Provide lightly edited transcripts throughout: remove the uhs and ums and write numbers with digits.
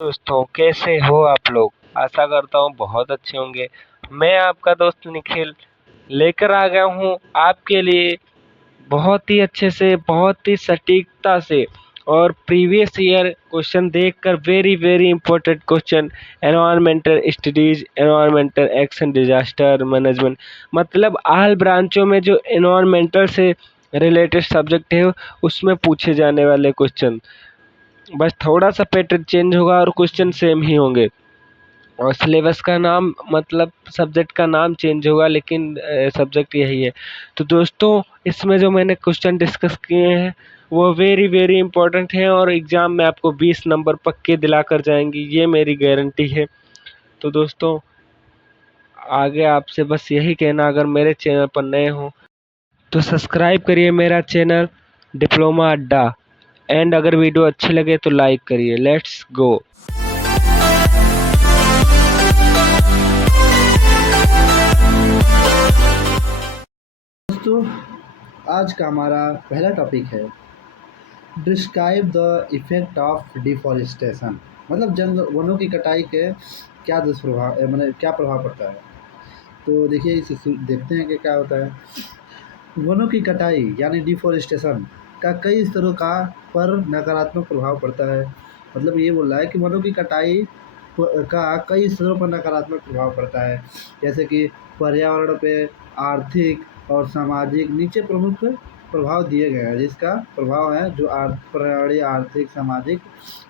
दोस्तों कैसे हो आप लोग। आशा करता हूँ बहुत अच्छे होंगे। मैं आपका दोस्त निखिल लेकर आ गया हूँ आपके लिए बहुत ही अच्छे से, बहुत ही सटीकता से और प्रीवियस ईयर क्वेश्चन देखकर very very important question. Environmental studies, environmental action, disaster management, मतलब ऑल ब्रांचों में जो एनवायरमेंटल से रिलेटेड सब्जेक्ट है उसमें पूछे जाने वाले क्वेश्चन। बस थोड़ा सा पैटर्न चेंज होगा और क्वेश्चन सेम ही होंगे और सिलेबस का नाम, मतलब सब्जेक्ट का नाम चेंज होगा, लेकिन सब्जेक्ट यही है। तो दोस्तों इसमें जो मैंने क्वेश्चन डिस्कस किए हैं वो वेरी वेरी इंपॉर्टेंट हैं और एग्ज़ाम में आपको 20 नंबर पक्के दिला कर जाएंगी, ये मेरी गारंटी है। तो दोस्तों आगे आपसे बस यही कहना, अगर मेरे चैनल पर नए हो तो सब्सक्राइब करिए मेरा चैनल डिप्लोमा अड्डा, एंड अगर वीडियो अच्छी लगे तो लाइक करिए। Let's go. दोस्तों, आज का हमारा पहला टॉपिक है describe the effect of deforestation. मतलब जंगल वनों की कटाई के क्या दुष्प्रभाव मतलब क्या प्रभाव पड़ता है। तो देखिए इसे देखते हैं कि क्या होता है। वनों की कटाई यानी डिफॉरेस्टेशन का कई स्तरों का पर नकारात्मक प्रभाव पड़ता है। मतलब ये बोल रहा है कि वनों की कटाई का कई स्तरों पर नकारात्मक प्रभाव पड़ता है, जैसे कि पर्यावरण पे, आर्थिक और सामाजिक। नीचे प्रमुख प्रभाव दिए गए हैं, जिसका प्रभाव है जो पर्यावरणीय, आर्थिक, सामाजिक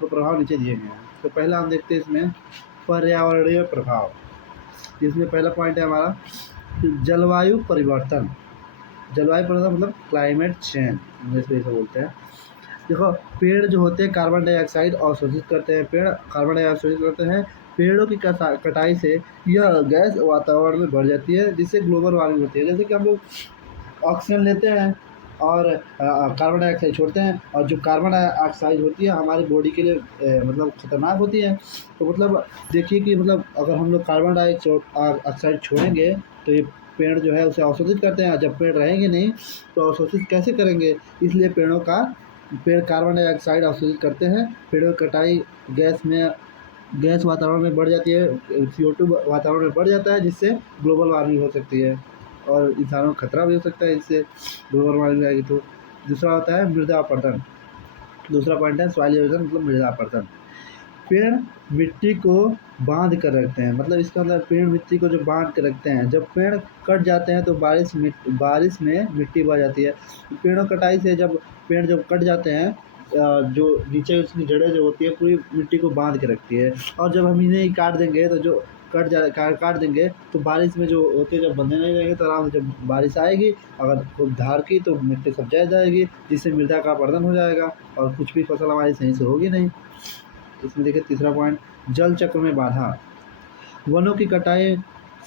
तो प्रभाव नीचे दिए गए हैं। तो पहला हम देखते हैं इसमें पर्यावरणीय प्रभाव, जिसमें पहला पॉइंट है हमारा जलवायु परिवर्तन। जलवायु परिवर्तन मतलब क्लाइमेट चेंज, इंग्लिश में इसे बोलते हैं। देखो, पेड़ जो होते हैं कार्बन डाइऑक्साइड अवशोषित करते हैं, पेड़ कार्बन डाइऑक्साइड अवशोषित करते हैं। पेड़ों की कटाई से यह गैस वातावरण में बढ़ जाती है, जिससे ग्लोबल वार्मिंग होती है। जैसे कि हम लोग ऑक्सीजन लेते हैं और कार्बन डाइऑक्साइड छोड़ते हैं, और जो कार्बन डाइऑक्साइड होती है हमारी बॉडी के लिए मतलब खतरनाक होती है। तो मतलब देखिए कि मतलब अगर हम लोग कार्बन डाइऑक्साइड छोड़ेंगे तो ये पेड़ जो है उसे अवशोषित करते हैं। जब पेड़ रहेंगे नहीं तो अवशोषित कैसे करेंगे। इसलिए पेड़ कार्बन डाइऑक्साइड अवशोषित करते हैं। पेड़ों की कटाई गैस वातावरण में बढ़ जाती है, CO2 वातावरण में बढ़ जाता है, जिससे ग्लोबल वार्मिंग हो सकती है और इंसानों को खतरा भी हो सकता है इससे ग्लोबल वार्मिंग आएगी तो। दूसरा होता है मृदा अपरदन। दूसरा पॉइंट है सॉइल इरोजन मतलब मृदा अपरदन। पेड़ मिट्टी को बांध कर रखते हैं, मतलब इसका मतलब पेड़ मिट्टी को जो बांध कर रखते हैं। जब पेड़ कट जाते हैं तो बारिश में मिट्टी बह जाती है। पेड़ों कटाई से जब पेड़ जब कट जाते हैं, जो नीचे उसकी जड़ें जो होती है पूरी मिट्टी को बांध के रखती है। और जब हम इन्हें काट देंगे तो जो काट देंगे तो बारिश में जो होते हैं जब बंधे नहीं रहेंगे तो आराम से जब बारिश आएगी अगर खूब धार की तो मिट्टी सब जा जाएगी, जिससे मृदा का अपरदन हो जाएगा और कुछ भी फसल हमारी सही से होगी नहीं। इसमें देखिए तीसरा पॉइंट जल चक्र में बाधा। वनों की कटाई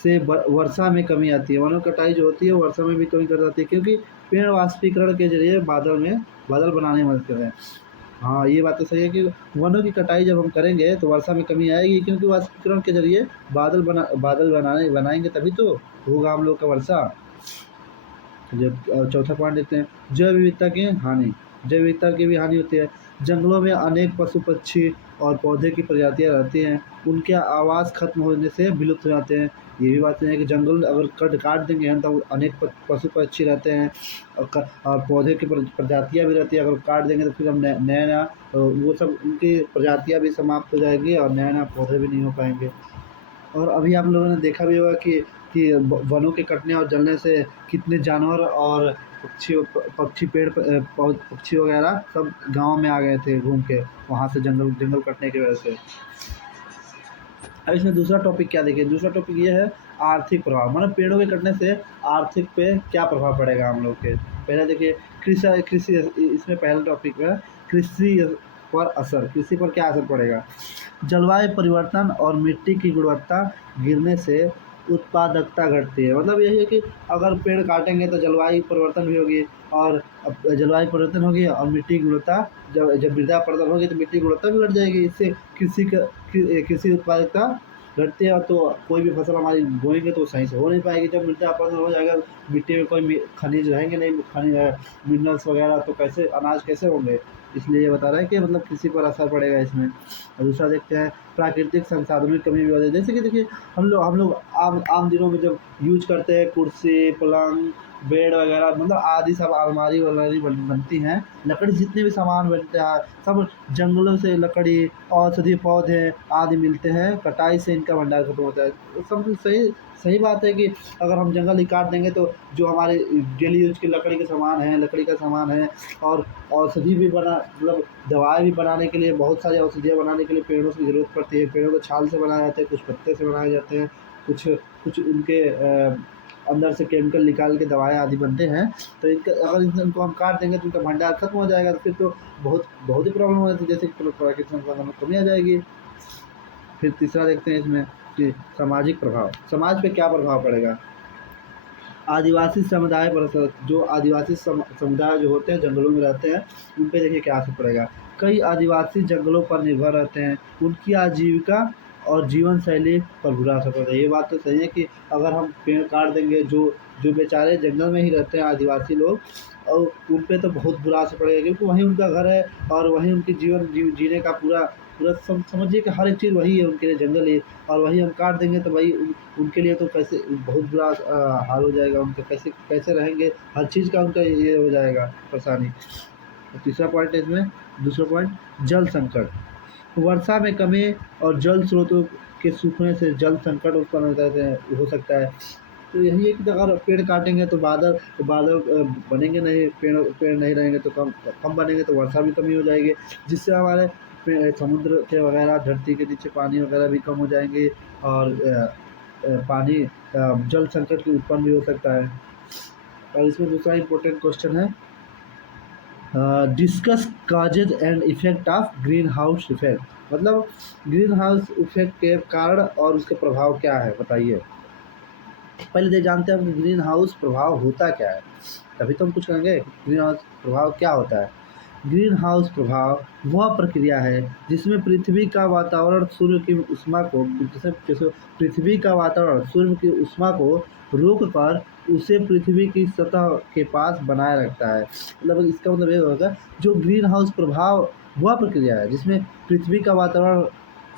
से वर्षा में कमी आती है। वनों की कटाई जो होती है वर्षा में भी कमी कर जाती है, क्योंकि पेड़ वाष्पीकरण के जरिए बादल बनाने में मदद करते हैं। हाँ, ये बात तो सही है कि वनों की कटाई जब हम करेंगे तो वर्षा में कमी आएगी, क्योंकि वाष्पीकरण के जरिए बादल बनाएंगे तभी तो होगा हम लोग का वर्षा। जब चौथा पॉइंट देखते हैं जैव विविधता की हानि। जैव विविधता की भी हानि होती है। जंगलों में अनेक पशु पक्षी और पौधे की प्रजातियां रहती हैं, उनके आवास खत्म होने से विलुप्त हो जाते हैं। ये भी बात है कि जंगल अगर काट देंगे हम तो अनेक पशु पक्षी रहते हैं और पौधे की प्रजातियां भी रहती है। अगर काट देंगे तो फिर हम नया नया वो सब उनकी प्रजातियां भी समाप्त हो जाएगी और नया नया पौधे भी नहीं हो पाएंगे। और अभी आप लोगों ने देखा भी होगा कि वनों के कटने और जलने से कितने जानवर और पक्षी वगैरह सब गांव में आ गए थे घूम के, वहाँ से जंगल जंगल कटने की वजह से। अब इसमें दूसरा टॉपिक क्या देखिए, दूसरा टॉपिक ये है आर्थिक प्रभाव। मतलब पेड़ों के कटने से आर्थिक पे क्या प्रभाव पड़ेगा हम लोग के। पहले देखिए कृषि कृषि इसमें पहला टॉपिक है कृषि पर असर। कृषि पर क्या असर पड़ेगा। जलवायु परिवर्तन और मिट्टी की गुणवत्ता गिरने से उत्पादकता घटती है। मतलब यही है कि अगर पेड़ काटेंगे तो जलवायु परिवर्तन भी होगी, और जलवायु परिवर्तन होगी और मिट्टी की गुणवत्ता, जब जब मृदा अपरदन होगी तो मिट्टी की गुणवत्ता भी घट जाएगी। इससे कृषि उत्पादकता घटती है तो कोई भी फसल हमारी बोएंगे तो सही से हो नहीं पाएगी। जब मृदा अपरदन हो जाएगा, मिट्टी में कोई खनिज रहेंगे नहीं, मिनरल्स वगैरह, तो कैसे अनाज कैसे होंगे। इसलिए ये बता रहा है कि मतलब कृषि पर असर पड़ेगा इसमें। और दूसरा देखते हैं, प्राकृतिक संसाधनों की कमी भी वजह, जैसे कि देखिए हम लोग आम आम दिनों में जब यूज करते हैं कुर्सी, पलंग, बेड वगैरह, मतलब आदि सब अलमारी वगैरह बनती हैं, लकड़ी जितने भी सामान बनते हैं सब जंगलों से लकड़ी, औषधीय पौधे आदि मिलते हैं, कटाई से इनका भंडार खत्म होता है। तो सब सही सही बात है कि अगर हम जंगल ही काट देंगे तो जो हमारे डेली यूज के लकड़ी के सामान है, लकड़ी का सामान है, और औषधि भी बना मतलब दवाई भी बनाने के लिए, बहुत सारी औषधियाँ बनाने के लिए पेड़ों की ज़रूरत पड़ती है। पेड़ों को छाल से बनाए जाते हैं, कुछ पत्ते से बनाए जाते हैं, कुछ कुछ उनके अंदर से केमिकल निकाल के दवाएँ आदि बनते हैं। तो इनका अगर इनको हम काट देंगे तो इनका भंडार खत्म हो जाएगा, तो फिर तो बहुत बहुत ही प्रॉब्लम हो जाती है, जैसे कि प्राकृतिक संसाधन में कमी आ जाएगी। फिर तीसरा देखते हैं इसमें कि सामाजिक प्रभाव, समाज पे क्या प्रभाव पड़ेगा। आदिवासी समुदाय पर असर, जो आदिवासी समुदाय जो होते हैं जंगलों में रहते हैं, उन पे देखिए क्या असर पड़ेगा। कई आदिवासी जंगलों पर निर्भर रहते हैं, उनकी आजीविका और जीवन शैली पर बुरा असर पड़ेगा। ये बात तो सही है कि अगर हम पेड़ काट देंगे, जो बेचारे जंगल में ही रहते हैं आदिवासी लोग, और उन पे तो बहुत बुरा असर पड़ेगा, क्योंकि वहीं उनका घर है और वहीं उनकी जीने का पूरा पूरा समझिए कि हर एक चीज़ वही है उनके लिए, जंगल ही। और वही हम काट देंगे तो भाई उनके लिए तो कैसे बहुत बुरा हाल हो जाएगा उनका, कैसे कैसे रहेंगे, हर चीज़ का उनका ये हो जाएगा परेशानी। और तीसरा पॉइंट है इसमें, दूसरा पॉइंट, जल संकट, वर्षा में कमी और जल स्रोतों के सूखने से जल संकट उत्पन्न हो सकता है। तो यही है कि अगर पेड़ काटेंगे तो बादल बनेंगे नहीं, पेड़ पेड़ नहीं रहेंगे तो कम कम बनेंगे, तो वर्षा भी कमी हो जाएगी, जिससे हमारे समुद्र के वगैरह, धरती के नीचे पानी वगैरह भी कम हो जाएंगे, और पानी जल संकट की उत्पन्न भी हो सकता है। और इसमें दूसरा इम्पोर्टेंट क्वेश्चन है, discuss causes and effect of green house effect, मतलब ग्रीन हाउस इफेक्ट के कारण और उसके प्रभाव क्या है बताइए। पहले ये जानते हैं कि ग्रीन हाउस प्रभाव होता क्या है, तभी तो हम कुछ करेंगे। ग्रीन हाउस प्रभाव क्या होता है। ग्रीन हाउस प्रभाव वह प्रक्रिया है जिसमें पृथ्वी का वातावरण सूर्य की उष्मा को, जैसे जैसे पृथ्वी का वातावरण सूर्य की उष्मा को रोक कर उसे पृथ्वी की सतह के पास बनाए रखता है। मतलब इसका मतलब ये होगा, जो ग्रीन हाउस प्रभाव वह प्रक्रिया है जिसमें पृथ्वी का वातावरण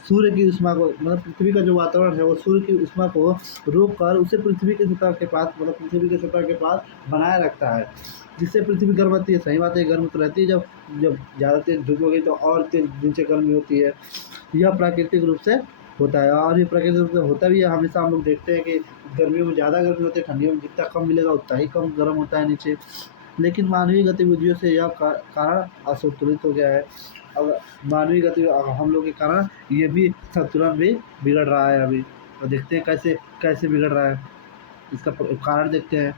सूर्य की उष्मा को, मतलब पृथ्वी का जो वातावरण है वो सूर्य की उष्मा को रोक कर उसे पृथ्वी की सतह के पास, मतलब पृथ्वी की सतह के पास बनाए रखता है, जिससे पृथ्वी गर्म रहती है। सही बात है, गर्म तो रहती है, जब जब ज़्यादा तेज धूप होगी तो और तेज नीचे गर्मी होती है। यह प्राकृतिक रूप से होता है, और ये प्राकृतिक रूप से होता भी है। हमेशा हम लोग देखते हैं कि गर्मियों में ज़्यादा गर्मी होती है, ठंडियों में जितना कम मिलेगा उतना ही कम गर्म होता है नीचे। लेकिन मानवीय गतिविधियों से यह कारण असंतुलित हो गया है। अब मानवीय गति हम लोग के कारण ये भी संतुलन भी बिगड़ रहा है अभी। तो देखते हैं कैसे कैसे बिगड़ रहा है, इसका कारण देखते हैं।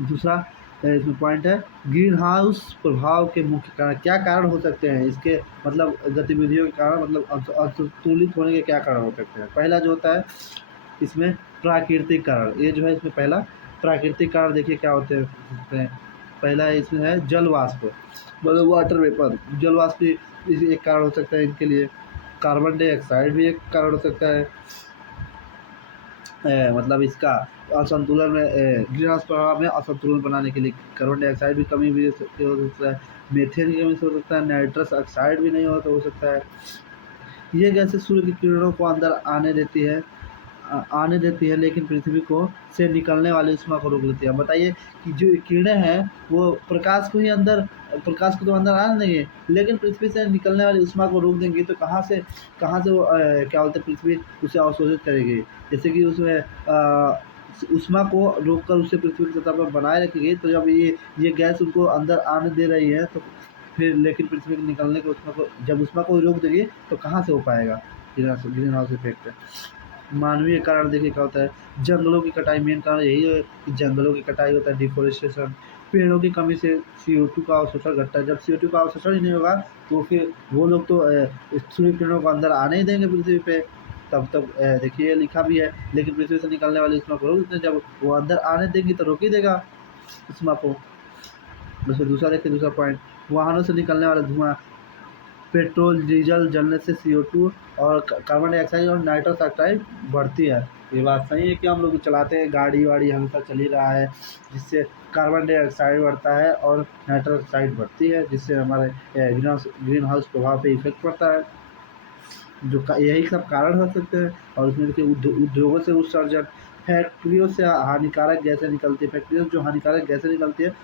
दूसरा इसमें पॉइंट है, ग्रीन हाउस प्रभाव के मुख्य कारण, क्या कारण हो सकते हैं इसके, मतलब गतिविधियों के कारण, मतलब असंतुलित होने के क्या कारण हो सकते हैं। पहला जो होता है इसमें प्राकृतिक कारण, ये जो है इसमें पहला प्राकृतिक कारण देखिए क्या होते हैं। पहला इसमें है जल वाष्प, मतलब वाटर वेपर, जल वाष्प भी एक कारण हो सकता है इनके लिए। कार्बन डाइऑक्साइड भी एक कारण हो सकता है। मतलब इसका असंतुलन में, ग्रीन हाउस प्रभाव में असंतुलन बनाने के लिए कार्बन डाइऑक्साइड भी कमी भी हो सकता है, मीथेन की कमी से हो सकता है, नाइट्रस ऑक्साइड भी नहीं हो तो हो सकता है। ये गैसें सूर्य की किरणों को अंदर आने देती है, लेकिन पृथ्वी को से निकलने वाली ऊष्मा को रोक लेती है। अब बताइए कि जो किरणें हैं वो प्रकाश को तो अंदर आने देंगे, लेकिन पृथ्वी से निकलने वाली ऊष्मा को रोक देंगी, तो कहाँ से वो क्या बोलते हैं, पृथ्वी उसे अवशोषित करेगी। जैसे कि उसमें ऊष्मा को रोक कर उसे पृथ्वी की सतह पर बनाए रखेगी, तो जब ये गैस उनको अंदर आने दे रही है, तो फिर लेकिन पृथ्वी के निकलने की ऊष्मा को, जब ऊष्मा को रोक देगी तो कहाँ से हो पाएगा ग्रीन हाउस इफेक्ट। मानवीय कारण देखिए क्या होता है, जंगलों की कटाई, मेन कारण यही है कि जंगलों की कटाई होता है, डिफोरेस्टेशन। पेड़ों की कमी से CO2 का अवशोषण घटता है। जब CO2 का अवशोषण ही नहीं होगा तो फिर वो लोग तो सूर्य किरणों को अंदर आने ही देंगे पृथ्वी पे। तब तक देखिए लिखा भी है, लेकिन पृथ्वी से निकलने वाली ऊष्मा को रोक देते हैं, जब वो अंदर आने देंगी तो रोक ही देगा ऊष्मा को। वैसे दूसरा देखिए, दूसरा पॉइंट, वाहनों से निकलने वाला धुआं, पेट्रोल डीजल जलने से CO2 और कार्बन डाइऑक्साइड और नाइट्रस ऑक्साइड बढ़ती है। ये बात सही है कि हम लोग चलाते हैं गाड़ी वाड़ी हमेशा चल ही रहा है, जिससे कार्बन डाइऑक्साइड बढ़ता है और नाइट्रस ऑक्साइड बढ़ती है, जिससे हमारे ग्रीन हाउस प्रभाव पे इफेक्ट पड़ता है। यही सब कारण हो सकते हैं। और उसमें देखिए उद्योगों से उत्सर्जन, फैक्ट्रियों से हानिकारक गैसें निकलती है, फैक्ट्रियों से जो हानिकारक गैसें निकलती है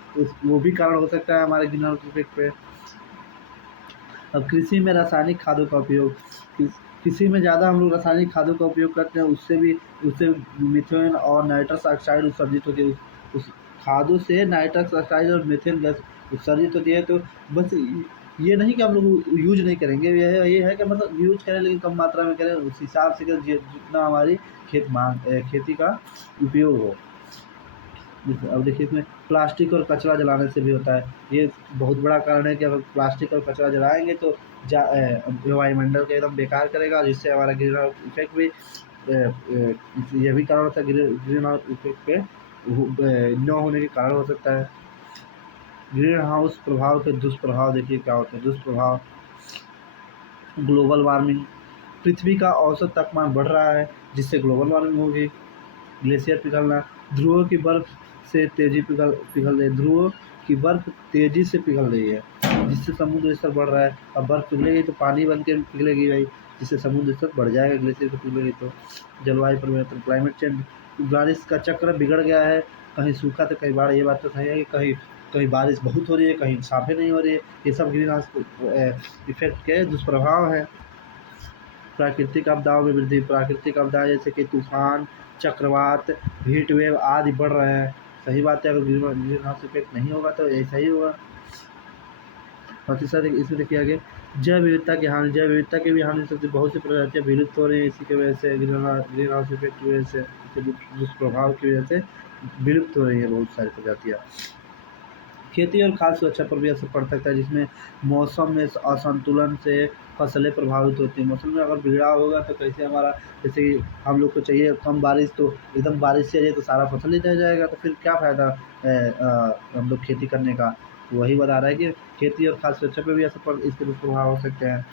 वो भी कारण हो सकता है हमारे ग्रीन हाउस इफेक्ट पे। अब कृषि में रासायनिक खादों का उपयोग, कृषि में ज़्यादा हम लोग रासायनिक खादों का उपयोग करते हैं, उससे मीथेन और नाइट्रस ऑक्साइड उत्सर्जित होती है। उस खादों से नाइट्रस ऑक्साइड और मीथेन गैस उत्सर्जित होती है। तो बस ये नहीं कि हम लोग यूज नहीं करेंगे, ये है कि मतलब यूज करें लेकिन कम मात्रा में करें, उस हिसाब से करें जितना हमारी खेती का उपयोग हो। अब देखिए इसमें प्लास्टिक और कचरा जलाने से भी होता है। ये बहुत बड़ा कारण है कि अगर प्लास्टिक और कचरा जलाएँगे तो वायुमंडल को एकदम बेकार करेगा, जिससे हमारा ग्रीन हाउस इफेक्ट भी ये भी कारण होता है, ग्रीन हाउस इफेक्ट पे न होने के कारण हो सकता है। ग्रीन हाउस प्रभाव के दुष्प्रभाव देखिए क्या होते हैं। दुष्प्रभाव, ग्लोबल वार्मिंग, पृथ्वी का औसत तापमान बढ़ रहा है, जिससे ग्लोबल वार्मिंग होगी। ग्लेशियर पिघलना, ध्रुवों की बर्फ से तेजी पिघल रही है, ध्रुवों की बर्फ तेजी से पिघल रही है, जिससे समुद्र स्तर बढ़ रहा है। अब बर्फ पिघलेगी तो पानी बन के पिघलेगी भाई, जिससे समुद्र स्तर बढ़ जाएगा, ग्लेशियर से पिघलेगी तो। जलवायु परिवर्तन, क्लाइमेट चेंज, बारिश का चक्र बिगड़ गया है, कहीं सूखा तो कहीं बाढ़। ये बात तो सही है कि कहीं कहीं बारिश बहुत हो रही है, कहीं साफे नहीं हो रही है। ये सब ग्रीन हाउस इफेक्ट के दुष्प्रभाव है। प्राकृतिक आपदाओं में वृद्धि, प्राकृतिक आपदाएं जैसे कि तूफान, चक्रवात, हीट वेव आदि बढ़ रहे हैं। सही बात है, अगर ग्रीन हाउस इफेक्ट नहीं होगा तो ऐसा ही होगा। और तीसरा इसमें देखिए आगे, जैव विविधता की हानि, जैव विविधता की भी हानि सबसे बहुत सी प्रजातियाँ विलुप्त हो रही है इसी की वजह से, ग्रीन हाउस इफेक्ट की वजह से, इसके दुष्प्रभाव की वजह से विलुप्त हो रही है बहुत सारी प्रजातियाँ। खेती और खाद्य सुरक्षा पर भी असर पड़ सकता है, जिसमें मौसम में असंतुलन से फसलें प्रभावित होती हैं। मौसम में अगर बिगड़ाव होगा तो कैसे हमारा, जैसे कि हम लोग को चाहिए कम बारिश, तो एकदम बारिश से आ जाए तो सारा फसल ही रह जाएगा, तो फिर क्या फ़ायदा हम लोग खेती करने का। तो वही बता रहा है कि खेती और खाद्य सुरक्षा पर भी असर पड़, इसके भी प्रभाव हो सकते हैं।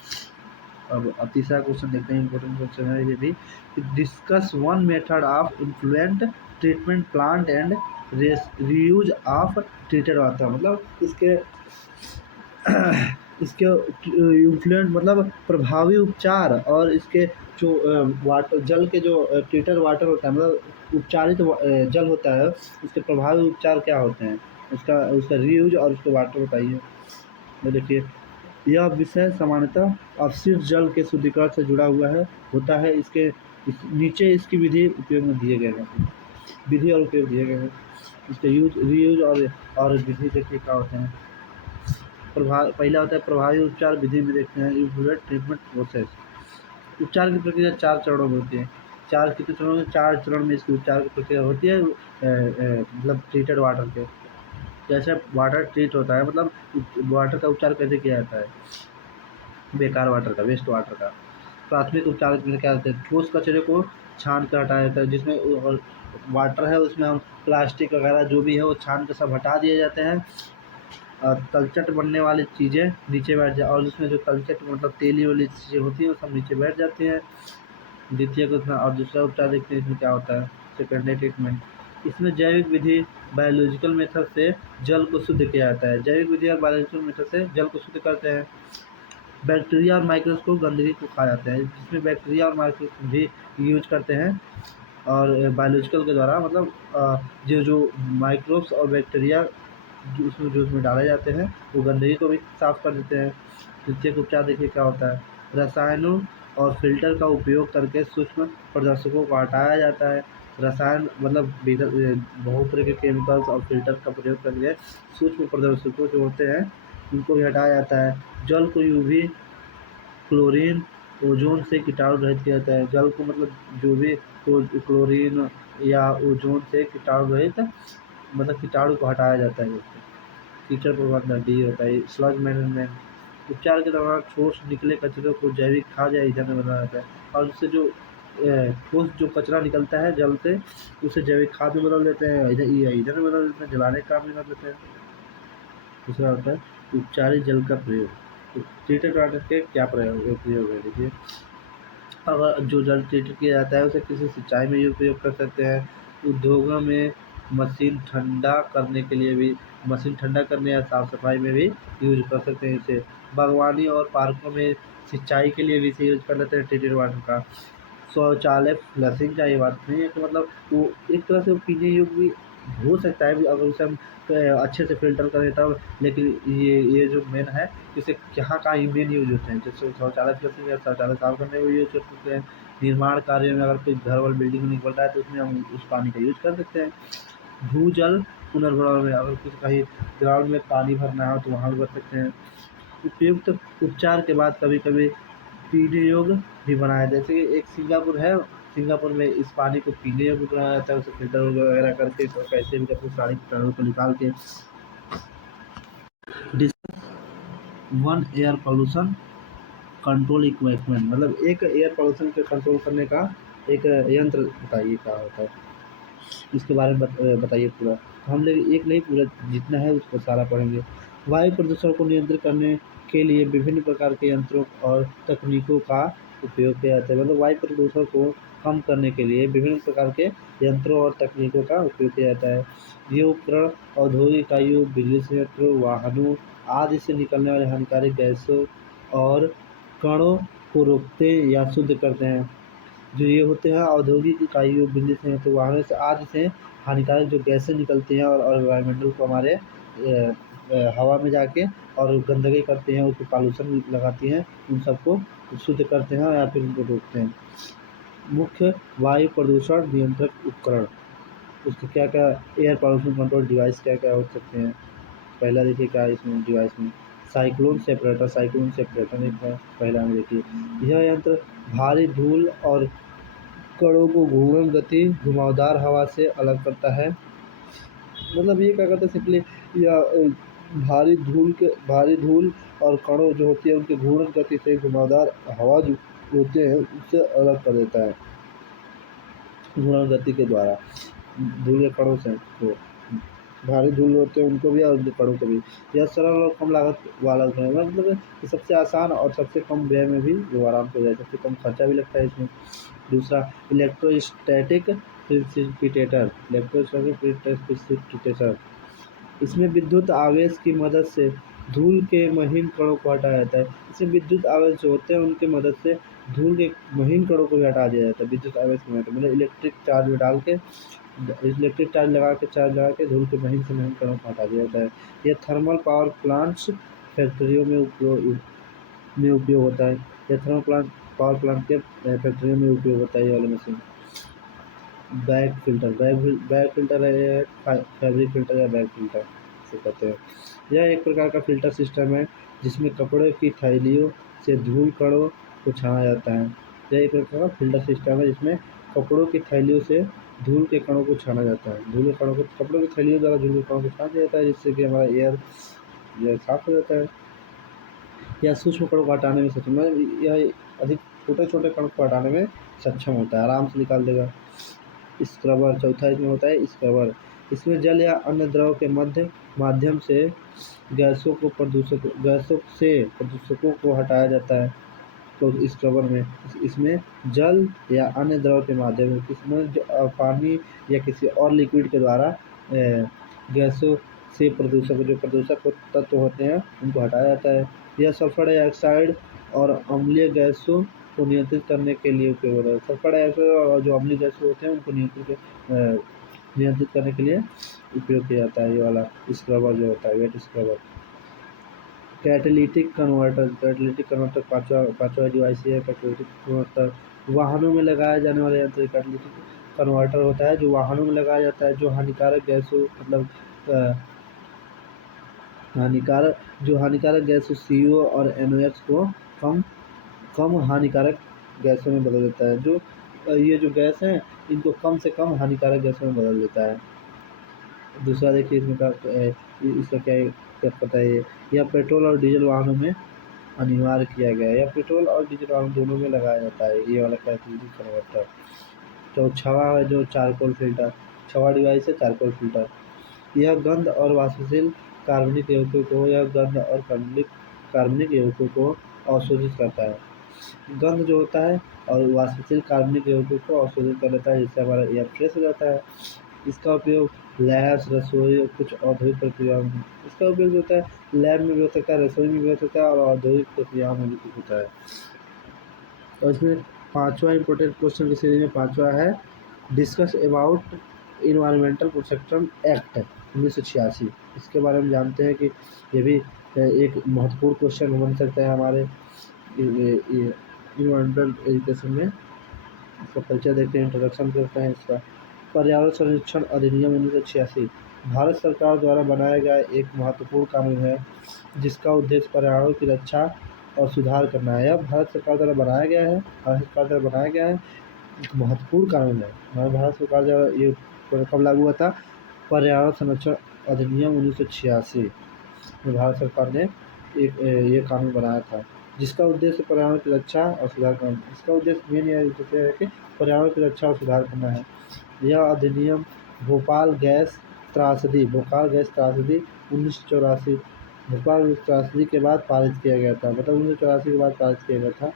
अब तीसरा क्वेश्चन देखते हैं, इंपॉर्टेंट क्वेश्चन है ये भी, discuss one method of influential treatment plant and reuse of treated water. मतलब इसके इसके इन्फ्लुएंट मतलब प्रभावी उपचार, और इसके जो वाटर जल के जो ट्रीटेड वाटर होता है, मतलब उपचारित जल होता है, उसके प्रभावी उपचार क्या होते हैं, उसका उसका रीयूज और उसके वाटर बताइए। तो देखिए यह विषय सामान्यतः अपशिष्ट जल के शुद्धिकरण से जुड़ा हुआ है होता है। नीचे इसकी विधि उपयोग में दिए गए हैं, विधि और उपयोग दिए गए हैं। इसके रीयूज और विधि देखिए क्या होते हैं। पहला होता है प्रभावी उपचार विधि में देखते हैं, इन्फ्लुएंट ट्रीटमेंट प्रोसेस। उपचार की प्रक्रिया 4 चरणों में होती है। 4 कितने चरणों में, 4 चरण में इसकी उपचार की प्रक्रिया होती है। मतलब ट्रीटेड वाटर के, जैसे वाटर ट्रीट होता है, मतलब वाटर का उपचार कैसे किया जाता है, बेकार वाटर का, वेस्ट वाटर का। प्राथमिक उपचार में क्या होता है, ठोस कचरे को छान कर हटाया जाता है, जिसमें और वाटर है उसमें हम प्लास्टिक वगैरह जो भी है वो छान के सब हटा दिए जाते हैं। तलछट बनने वाली चीज़ें नीचे बैठ जाए, और उसमें जो तलछट मतलब तेली वाली चीज़ें होती हैं वो सब नीचे बैठ जाती हैं। द्वितीय क्वेश्चन, और दूसरा उपचार देखते हैं इसमें क्या होता है, सेकेंडरी ट्रीटमेंट। इसमें जैविक विधि बायोलॉजिकल मेथड से जल को शुद्ध किया जाता है, जैविक विधि और बायोलॉजिकल मेथड से जल को शुद्ध करते हैं। बैक्टीरिया और माइक्रोस्कोप गंदगी को खा जाते हैं, जिसमें बैक्टीरिया और माइक्रोस्कोप भी यूज करते हैं। और बायोलॉजिकल के द्वारा मतलब जो माइक्रोब्स और बैक्टीरिया जो उसमें डाले जाते हैं वो गंदगी को भी साफ कर देते हैं। तृतीय उपचार देखिए क्या होता है, रसायनों और फिल्टर का उपयोग करके सूक्ष्म प्रदर्शकों को हटाया जाता है। रसायन मतलब बहुत तरह के केमिकल्स और फिल्टर का प्रयोग करके सूक्ष्म प्रदर्शकों जो होते हैं उनको भी हटाया जाता है। जल को यूवी क्लोरीन ओजोन से कीटाणु रहित किया जाता है। जल को मतलब जो भी क्लोरीन या ओजोन से कीटाणु रहित, मतलब कीटाणु को हटाया जाता है। कीचड़ प्रबंधन डी होता है। स्लज मैनेजमेंट, उपचार के दौरान ठोस निकले कचरे को जैविक खाद या ईंधन में बदला जाता है, और उससे जो ठोस जो कचरा निकलता है जल से, उसे जैविक खाद में बदल देते हैं, ईंधन में बदल देते हैं, जलाने का काम भी कर देते हैं। दूसरा होता है उपचारित जल का प्रयोग। ट्रीटेड वाटर के क्या उपयोग है देखिए। अगर जो जल ट्रीट किया जाता है उसे किसी सिंचाई में भी उपयोग कर सकते हैं। उद्योगों में मशीन ठंडा करने के लिए भी मशीन ठंडा करने या साफ सफाई में भी यूज कर सकते हैं इसे। बागवानी और पार्कों में सिंचाई के लिए भी इसे यूज कर लेते हैं ट्रीटेड वाटर का। शौचालय फ्लशिंग का ये बात नहीं है कि मतलब वो एक तरह से वो पीने योग्य भी हो सकता है अगर उसे हम अच्छे से फ़िल्टर करें तब। लेकिन ये जो मेन है इसे कहाँ-कहाँ ये मेन यूज़ होते हैं। जैसे शौचालय फ्लशिंग या शौचालय साफ़ करने में यूज़ कर सकते हैं। निर्माण कार्य में अगर कोई घर और बिल्डिंग नहीं बन रहा है तो उसमें हम उस पानी का यूज़ कर सकते हैं। भूजल पुनर्भरण में अगर कुछ कहीं ग्राउंड में पानी भरना हो तो वहाँ भी भर सकते हैं। उपयुक्त उपचार के बाद कभी-कभी पीने योग्य भी बनाया जैसे कि एक सिंगापुर है, सिंगापुर में इस पानी को पीने योग्य बनाया जाता है, उसे फ़िल्टर वगैरह करके तो कैसे भी करके सारे कीटाणु को निकाल के डिस वन एयर पॉल्यूशन कंट्रोल इक्विपमेंट मतलब एक एयर पॉल्यूशन को कंट्रोल करने का एक यंत्र बताइए क्या होता है? इसके बारे में बताइए पूरा। तो हम लोग एक नहीं पूरा जितना है उसको सारा पढ़ेंगे। वायु प्रदूषण को नियंत्रित करने के लिए विभिन्न प्रकार के यंत्रों और तकनीकों का उपयोग किया जाता है। मतलब वायु प्रदूषण को कम करने के लिए विभिन्न प्रकार के यंत्रों और तकनीकों का उपयोग किया जाता है। ये उपकरण औद्योगिक इकाइयों, बिजली संयंत्रों, वाहनों आदि से निकलने वाले हानिकारक गैसों और कणों को रोकते या शुद्ध करते हैं। जो ये होते हैं औद्योगिक इकाइयों, बिजली संयंत्र, वाहनों से आदि से हानिकारक जो गैसें निकलती हैं और वायुमंडल को हमारे हवा में जाके और गंदगी करती हैं, उसको पॉल्यूशन लगाती हैं, उन सबको शुद्ध करते हैं या फिर उनको रोकते हैं। मुख्य वायु प्रदूषण नियंत्रक उपकरण, उसके क्या-क्या एयर पॉल्यूशन कंट्रोल डिवाइस क्या-क्या हो सकते हैं? पहला देखिए क्या है इसमें डिवाइस में साइक्लोन सेपरेटर एक है पहला में देखिए। यह यंत्र भारी धूल और कणों को घूर्णन गति घुमावदार हवा से अलग करता है। मतलब ये क्या करता है सिंपली या भारी धूल और कणों जो होती है उनके घूर्णन गति से घुमावदार हवा जो होते हैं उससे अलग कर देता है घूर्णन गति के द्वारा धूल के कणों से को भारी धूल होते हैं उनको भी और कणों को भी। यह सरल और कम लागत वाला उपकरण है मतलब ये सबसे आसान और सबसे कम व्यय में भी जो आराम से हो जाए, सबसे कम खर्चा भी लगता है इसमें। दूसरा इलेक्ट्रोस्टैटिक प्रिसिपिटेटर, इसमें विद्युत आवेश की मदद से धूल के महीन कणों को हटाया जाता है। इसमें विद्युत आवेश जो होते हैं उनकी मदद से धूल के महीन कणों को भी हटा दिया जाता है विद्युत आवेश की मदद मतलब इलेक्ट्रिक चार्ज लगा के धूल के महीन से महीन कणों को हटा दिया जाता है। यह थर्मल पावर प्लांट्स फैक्ट्रियों में उपयोग होता है। यह थर्मल पावर प्लांट के फैक्ट्रियों में उपयोग होता है ये वाला मशीन। बैग फिल्टर है फैब्रिक फिल्टर या बैग फिल्टर से कहते हैं। यह एक प्रकार का फिल्टर सिस्टम है जिसमें कपड़े की थैलियों से धूल कणों को छाना जाता है। यह एक प्रकार का फिल्टर सिस्टम है जिसमें कपड़ों की थैलियों से धूल के कणों को छाना जाता है। धूल के कणों को कपड़ों की थैलियों द्वारा धूल के कणों को छान दिया जाता है जिससे कि हमारा एयर साफ हो जाता है। यह सूक्ष्म कणों को हटाने में सक्षम है यह अधिक छोटे-छोटे कणों को हटाने में सक्षम होता है, आराम से निकाल देगा। स्क्रबर चौथा इसमें होता है स्क्रबर। इसमें जल या अन्य द्रव के माध्यम से प्रदूषकों को हटाया जाता है। तो स्क्रबर में इसमें जल या अन्य द्रव के माध्यम से इसमें पानी या किसी और लिक्विड के द्वारा गैसों से जो प्रदूषक तत्व होते हैं उनको हटाया जाता है। यह सल्फर डाइऑक्साइड और अम्लीय गैसों को नियंत्रित करने के लिए उपयोग होता है। सल्फर डाइऑक्साइड और जो अम्लीय गैस होते हैं उनको नियंत्रित करने के लिए उपयोग किया जाता है ये वाला स्क्रबर जो होता है वेट स्क्रबर। कैटालिटिक कन्वर्टर पाँचवा डिवाइस है कैटालिटिक कन्वर्टर। वाहनों में लगाया जाने वाला यंत्र कैटालिटिक कन्वर्टर होता है जो वाहनों में लगाया जाता है जो हानिकारक गैसों मतलब हानिकारक गैसों CO और NOx को कम कम हानिकारक गैसों में बदल देता है। जो ये जो गैस हैं इनको कम से कम हानिकारक गैसों में बदल देता है। दूसरा देखिए इसमें इसका क्या पता है यह पेट्रोल और डीजल वाहनों में अनिवार्य किया गया है। यह पेट्रोल और डीजल वाहन दोनों में लगाया जाता है ये वाला कैटालिटिक कन्वर्टर। तो छवा है जो चारकोल फिल्टर, छवा डिवाइस है चारकोल फिल्टर। यह गंध और वाष्पशील कार्बनिक यौगिकों को कार्बनिक यौगिकों को अवशोषित करता है। गंध जो होता है और वाष्पशील कार्बनिक यौगिकों को अवशोषित कर लेता है, जिससे हमारा एयर फ्रेश हो जाता है। इसका उपयोग लैब्स, रसोई और कुछ औद्योगिक प्रक्रियाओं में, इसका उपयोग जो होता है लैब में भी हो सकता है, रसोई में भी हो सकता है और औद्योगिक प्रक्रियाओं में भी होता है। और इसमें पाँचवा इंपॉर्टेंट क्वेश्चन की सीरीज में पाँचवा है, discuss about environmental protection act 1986। इसके बारे में जानते हैं कि ये भी एक महत्वपूर्ण क्वेश्चन बन सकता है हमारे इन्वायरमेंटल एजुकेशन में। इसका परिचय देखते हैं, इंट्रोडक्शन करते हैं इसका। पर्यावरण संरक्षण अधिनियम 1986 भारत सरकार द्वारा बनाया गया एक महत्वपूर्ण कानून है, जिसका उद्देश्य पर्यावरण की रक्षा और सुधार करना है। यह भारत सरकार द्वारा बनाया गया है, एक महत्वपूर्ण कानून है। भारत सरकार द्वारा ये कब लागू हुआ था? पर्यावरण संरक्षण अधिनियम 1986 में भारत सरकार ने एक ये कानून बनाया था, जिसका उद्देश्य पर्यावरण की रक्षा और सुधार करना। इसका उद्देश्य मेन यह है कि पर्यावरण की रक्षा और सुधार करना है। यह अधिनियम भोपाल गैस त्रासदी 1984 भोपाल त्रासदी के बाद पारित किया गया था, मतलब 1984 के बाद पारित किया गया था।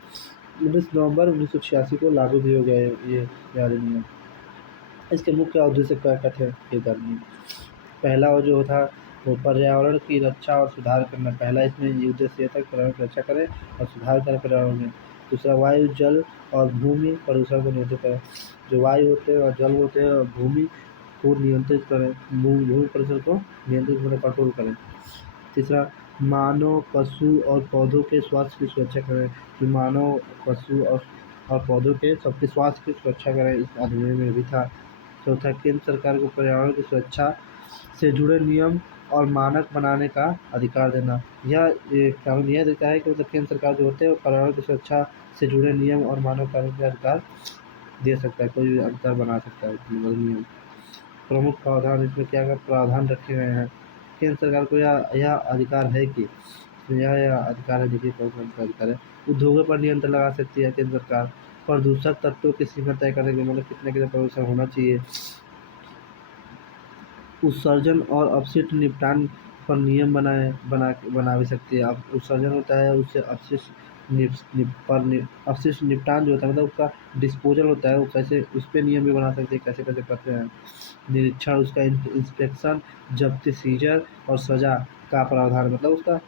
19 नवंबर 1986 को लागू भी हो गया ये अधिनियम। इसके मुख्य उद्देश्य क्या क्या थे ये अधिनियम? पहला जो था वो पर्यावरण की रक्षा और सुधार करना। पहला इसमें ये उद्देश्य था कि पर्यावरण की रक्षा करें और सुधार करें पर्यावरण में। दूसरा, वायु, जल और भूमि प्रदूषण को नियंत्रित करें। जो वायु होते हैं और जल होते हैं और भूमि को नियंत्रित करें, भूमि प्रदूषण को नियंत्रित करें, कंट्रोल करें। तीसरा, मानव, पशु और पौधों के स्वास्थ्य की सुरक्षा करें, कि मानव, पशु और पौधों के सबके स्वास्थ्य की सुरक्षा करें, इस अधिनियम में भी था। चौथा, केंद्र सरकार को पर्यावरण की सुरक्षा से जुड़े नियम और मानक बनाने का अधिकार देना। यह कानून यह देता है कि मतलब केंद्र सरकार जो होते हैं वो पर्यावरण की सुरक्षा से जुड़े नियम और मानक बनाने का अधिकार दे सकता है, कोई भी अधिकार बना सकता है नियम। प्रमुख प्रावधान इसमें क्या क्या प्रावधान रखे गए हैं? केंद्र सरकार को यह अधिकार है कि यह अधिकार है, देखिए कौन कौन सा अधिकार है। उद्योगों पर नियंत्रण लगा सकती है केंद्र सरकार। प्रदूषक तत्वों की सीमा तय करने के, मतलब कितने प्रदूषण होना चाहिए। उत्सर्जन और अपशिष्ट निपटान पर नियम बना भी सकती है। अब उत्सर्जन होता है, उससे अपशिष्ट निपटान जो होता है, मतलब उसका डिस्पोजल होता है, वो कैसे, उस पर नियम भी बना सकते हैं, कैसे कैसे करते हैं। निरीक्षण, उसका इंस्पेक्शन, जब्ती, सीजर और सजा का प्रावधान, मतलब उसका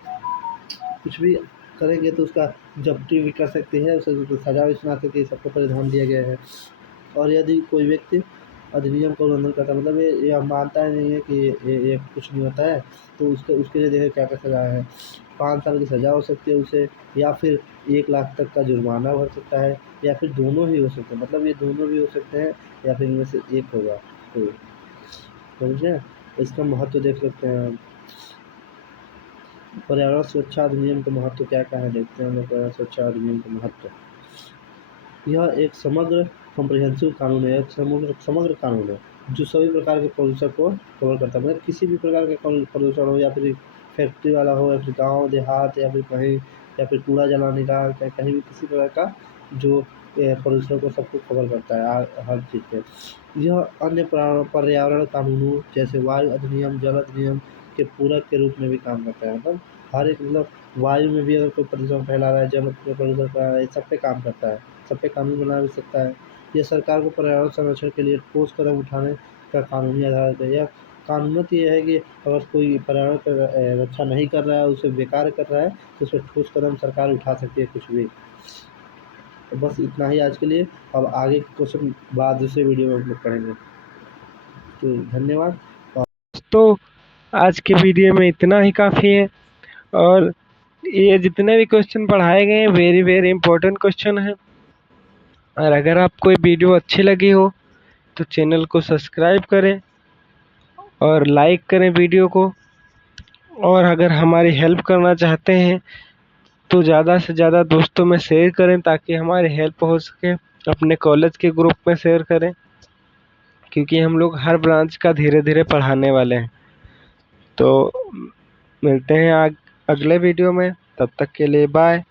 कुछ भी करेंगे तो उसका जब्ती भी कर सकते हैं, उसे सजा भी सुना सकते हैं, सबको प्रावधान दिया गया है। और यदि कोई व्यक्ति अधिनियम का उल्लंघन करता है, मतलब ये मानता नहीं है कि ये कुछ नहीं होता है, तो उसके लिए देखिए क्या क्या सज़ा है। 5 साल की सज़ा हो सकती है उसे, या फिर 1 लाख तक का जुर्माना भर सकता है, या फिर दोनों ही हो सकते हैं, मतलब ये दोनों भी हो सकते हैं, या फिर इनमें से एक होगा। तो समझे, इसका महत्व देख सकते हैं हम। पर्यावरण सुरक्षा अधिनियम का महत्व क्या क्या है, देखते हैं हम लोग पर्यावरण सुरक्षा अधिनियम का महत्व। यह एक समग्र कॉम्प्रिहेंसिव कानून है, समग्र कानून है, जो सभी प्रकार के प्रदूषण को कवर करता है। मतलब किसी भी प्रकार का प्रदूषण हो, या फिर फैक्ट्री वाला हो, या फिर गाँव देहात, या फिर कहीं, या फिर कूड़ा जलाने का, कहीं भी किसी प्रकार का जो प्रदूषण को सबको कवर करता है, हर चीज़ पे। यह अन्य पर्यावरण कानूनों जैसे वायु अधिनियम, जल अधिनियम के पूरक के रूप में भी काम करता है। मतलब हर एक, मतलब वायु में भी अगर कोई प्रदूषण फैला रहा है, जल में प्रदूषण फैला रहा है, सब पे काम करता है, सब पे कानून बना भी सकता है। यह सरकार को पर्यावरण संरक्षण के लिए ठोस कदम उठाने का कानूनी आधार है। यह कानूनत ये है कि अगर कोई पर्यावरण की रक्षा नहीं कर रहा है, उसे बेकार कर रहा है, तो उस पर ठोस कदम सरकार उठा सकती है, कुछ भी। तो बस इतना ही आज के लिए। अब आगे के क्वेश्चन बाद दूसरे वीडियो में हम लोग पढ़ेंगे। तो धन्यवाद। तो आज के वीडियो में इतना ही काफ़ी है, और ये जितने भी क्वेश्चन पढ़ाए गए हैं वेरी वेरी इंपॉर्टेंट क्वेश्चन हैं। और अगर आपको ये वीडियो अच्छी लगी हो तो चैनल को सब्सक्राइब करें और लाइक करें वीडियो को। और अगर हमारी हेल्प करना चाहते हैं तो ज़्यादा से ज़्यादा दोस्तों में शेयर करें, ताकि हमारी हेल्प हो सके। अपने कॉलेज के ग्रुप में शेयर करें, क्योंकि हम लोग हर ब्रांच का धीरे धीरे पढ़ाने वाले हैं। तो मिलते हैं अगले वीडियो में, तब तक के लिए बाय।